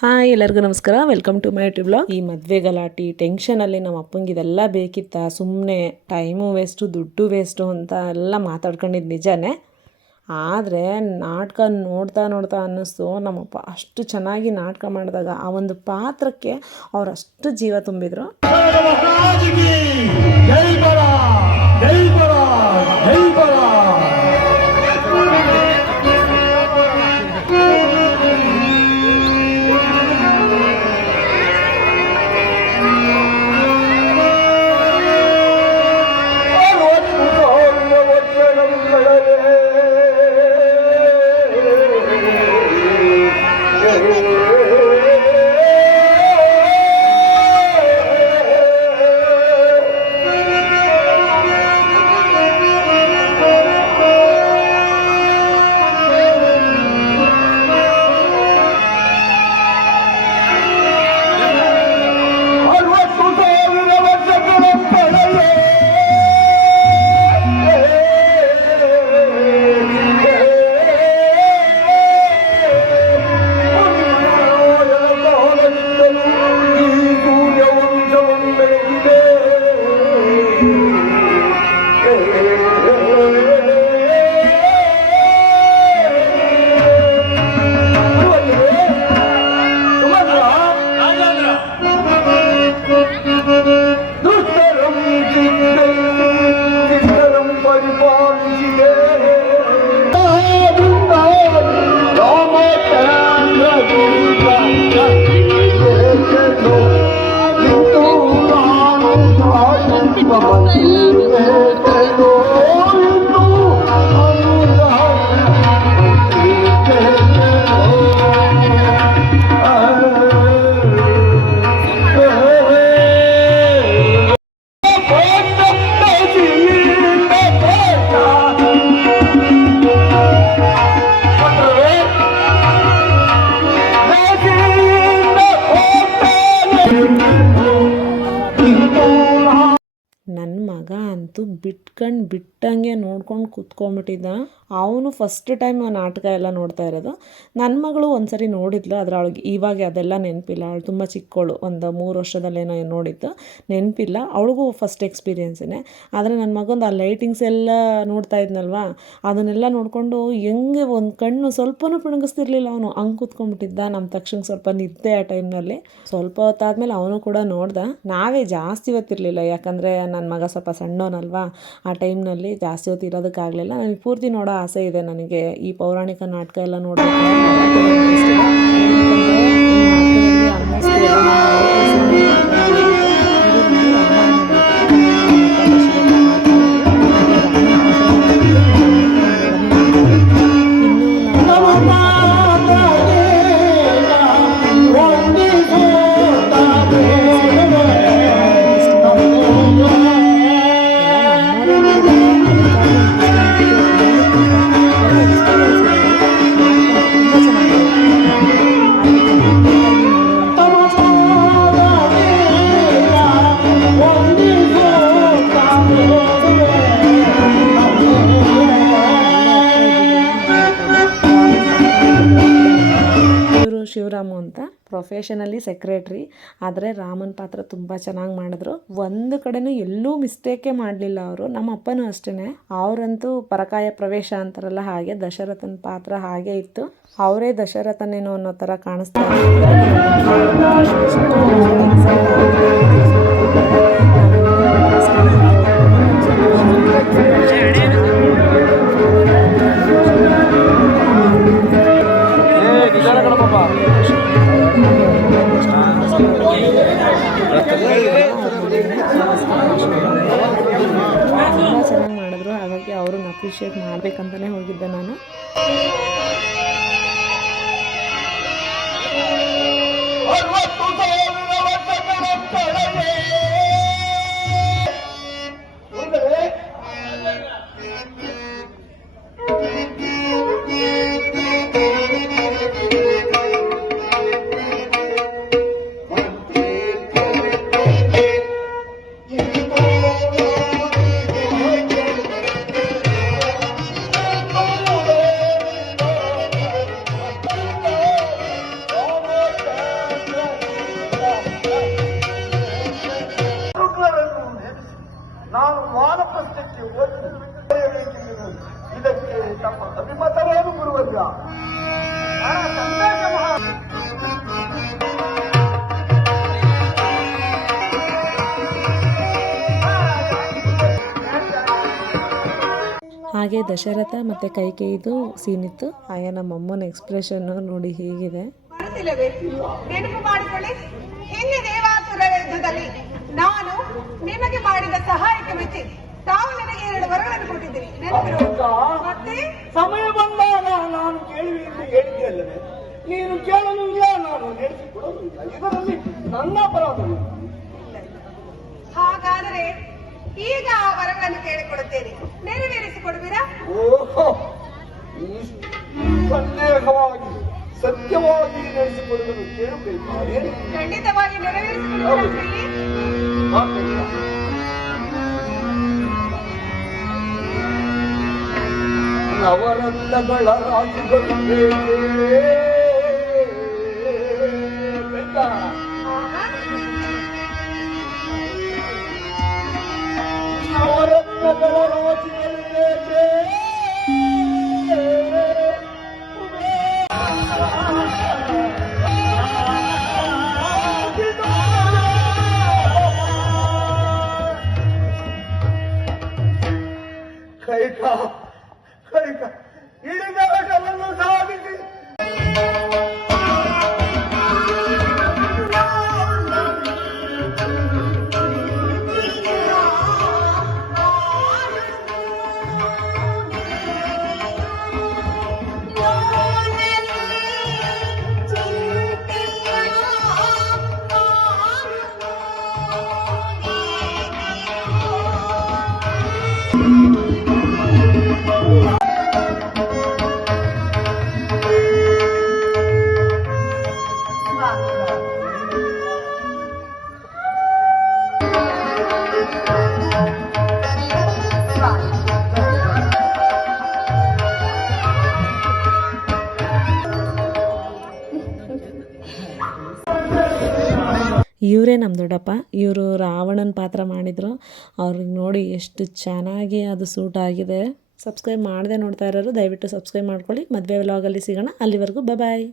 Hi, ಎಲ್ಲರಿಗೂ ನಮಸ್ಕಾರ. Welcome to my YouTube blog ಈ ಮದುವೆ ಗಲಾಟಿ ಟೆನ್ಷನಲ್ಲಿ ನಮ್ಮ ಅಪ್ಪಂಗೆ ಇದೆಲ್ಲ ಬೇಕಿತ್ತ ಸುಮ್ಮನೆ ಟೈಮು ವೇಸ್ಟು ದುಡ್ಡು ವೇಸ್ಟು ಅಂತ ಎಲ್ಲ ಮಾತಾಡ್ಕೊಂಡಿದ್ದು ನಿಜಾನೇ. ಆದರೆ ನಾಟಕ ನೋಡ್ತಾ ನೋಡ್ತಾ ಅನ್ನಿಸ್ತು. ನಮ್ಮಪ್ಪ ಅಷ್ಟು ಚೆನ್ನಾಗಿ ನಾಟಕ ಮಾಡಿದಾಗ ಆ ಒಂದು ಪಾತ್ರಕ್ಕೆ ಅವ್ರು ಅಷ್ಟು ಜೀವ ತುಂಬಿದ್ರು. Amen. ಅಂತೂ ಬಿಟ್ಕಂಡು ಬಿಟ್ಟಂಗೆ ನೋಡ್ಕೊಂಡು ಕೂತ್ಕೊಂಡ್ಬಿಟ್ಟಿದ್ದ. ಅವನು ಫಸ್ಟ್ ಟೈಮ್ ನಾಟಕ ಎಲ್ಲ ನೋಡ್ತಾ ಇರೋದು. ನನ್ನ ಮಗಳು ಒಂದ್ಸರಿ ನೋಡಿದ್ಲು ಆದರೆ ಅವಳಿಗೆ ಇವಾಗ ಅದೆಲ್ಲ ನೆನಪಿಲ್ಲ. ಅವಳು ತುಂಬ ಚಿಕ್ಕವಳು ಒಂದು ಮೂರು ವರ್ಷದಲ್ಲೇನೋ ನೋಡಿದ್ದು. ನೆನಪಿಲ್ಲ, ಅವಳಿಗೂ ಫಸ್ಟ್ ಎಕ್ಸ್ಪೀರಿಯೆನ್ಸೇ ಆದರೆ ನನ್ನ ಮಗಂದು ಆ ಲೈಟಿಂಗ್ಸ್ ಎಲ್ಲ ನೋಡ್ತಾ ಇದ್ನಲ್ವಾ? ಅದನ್ನೆಲ್ಲ ನೋಡಿಕೊಂಡು ಹೆಂಗೆ ಒಂದು ಕಣ್ಣು ಸ್ವಲ್ಪನೂ ಪಿಣಗಿಸ್ತಿರ್ಲಿಲ್ಲ ಅವನು. ಹಂಗೆ ಕೂತ್ಕೊಂಡ್ಬಿಟ್ಟಿದ್ದ ನಮ್ಮ ತಕ್ಷಣ ಸ್ವಲ್ಪ ನಿದ್ದೆ ಆ ಟೈಮ್ನಲ್ಲಿ ಸ್ವಲ್ಪ ಹೊತ್ತಾದ್ಮೇಲೆ ಅವನು ಕೂಡ ನೋಡ್ದ. ನಾವೇ ಜಾಸ್ತಿ ಹೊತ್ತಿರಲಿಲ್ಲ, ಯಾಕಂದರೆ ನನ್ನ ಮಗ ಸ್ವಲ್ಪ ಸಣ್ಣವನಲ್ವಾ? ಆ ಟೈಮ್ನಲ್ಲಿ ಜಾಸ್ತಿ ಹೊತ್ತು ಇರೋದಕ್ಕಾಗಲಿಲ್ಲ. ನನಗೆ ಪೂರ್ತಿ ನೋಡೋ ಆಸೆ ಇದೆ ನನಗೆ. ಈ ಪೌರಾಣಿಕ ನಾಟಕ ಎಲ್ಲ ನೋಡಬೇಕು ಪ್ರೊಫೆಷನಲ್ಲಿ ಸೆಕ್ರೆಟ್ರಿ ಆದರೆ ರಾಮನ್ ಪಾತ್ರ ತುಂಬ ಚೆನ್ನಾಗಿ ಮಾಡಿದ್ರು. ಒಂದು ಕಡೆನೂ ಎಲ್ಲೂ ಮಿಸ್ಟೇಕೇ ಮಾಡಲಿಲ್ಲ ಅವರು. ನಮ್ಮ ಅಪ್ಪನೂ ಅಷ್ಟೇ ಅವರಂತೂ ಪರಕಾಯ ಪ್ರವೇಶ ಅಂತಾರಲ್ಲ ಹಾಗೆ ದಶರಥನ ಪಾತ್ರ ಹಾಗೆ ಇತ್ತು. ಅವರೇ ದಶರಥನೇನೋ ಅನ್ನೋ ಥರ ಕಾಣಿಸ್ತಾ ಅಪ್ರಿಷಿಯೇಟ್ ಮಾಡಬೇಕಂತಲೇ ಹೋಗಿದ್ದೆ ನಾನು. ಇದಕ್ಕೆ ತಮ್ಮ ಹಾಗೆ ದಶರಥ ಮತ್ತೆ ಕೈಕೇಯಿದು ಸೀನಿತ್ತು. ಆಗ ನಮ್ಮಮ್ಮನ ಎಕ್ಸ್ಪ್ರೆಷನ್ನು ನೋಡಿ ಹೀಗಿದೆ. ನಾನು ನಿಮಗೆ ಮಾಡಿದ ಸಹಾಯಕ್ಕೆ ಮೆಚ್ಚಿ ಕೊಟ್ಟಿದ್ದೀರಿ ಮತ್ತೆ? ಸಮಯ ಬಂದಾಗ ನಾನು ಕೇಳುವೆ ಎಂದು ಹೇಳಿದ್ದಲ್ಲವೇ ನೀನು ಕೇಳಲು ಇಲ್ಲ ನಾನು ನಡೆಸಿಕೊಡಲು ಇಲ್ಲ ಇದರಲ್ಲಿ ನನ್ನ ಅಪರಾಧವಿಲ್ಲ ಹಾಗಾದರೆ ಈಗ ಆ ವರಗಳನ್ನು ಕೇಳಿಕೊಡುತ್ತೇನೆ ನೆರವೇರಿಸಿಕೊಡುವಿರಾ? ಓಹೋ ಸಂದೇಹವಾಗಿ ಸತ್ಯವಾಗಿ ನಡೆಸಿಕೊಡುವುದು ಕೇಳಬೇಕು ಖಂಡಿತವಾಗಿ ನೆರವೇರಿಸಿಕೊಡುವಿರಾ ನವರತ್ನಗಳ ರಾಜುಗಳು ಬೇಕೆ ಬೇಕಾ? ಇವರೇ ನಮ್ಮ ದೊಡ್ಡಪ್ಪ. ಇವರು ರಾವಣನ ಪಾತ್ರ ಮಾಡಿದರು. ಅವ್ರಿಗೆ ನೋಡಿ ಎಷ್ಟು ಚೆನ್ನಾಗಿ ಅದು ಸೂಟ್ ಆಗಿದೆ. ಸಬ್ಸ್ಕ್ರೈಬ್ ಮಾಡದೆ ನೋಡ್ತಾ ಇರೋರು ದಯವಿಟ್ಟು ಸಬ್ಸ್ಕ್ರೈಬ್ ಮಾಡ್ಕೊಳ್ಳಿ. ಮದುವೆ ವ್ಲಾಗಲ್ಲಿ ಸಿಗೋಣ. ಅಲ್ಲಿವರೆಗೂ ಬಾಯ್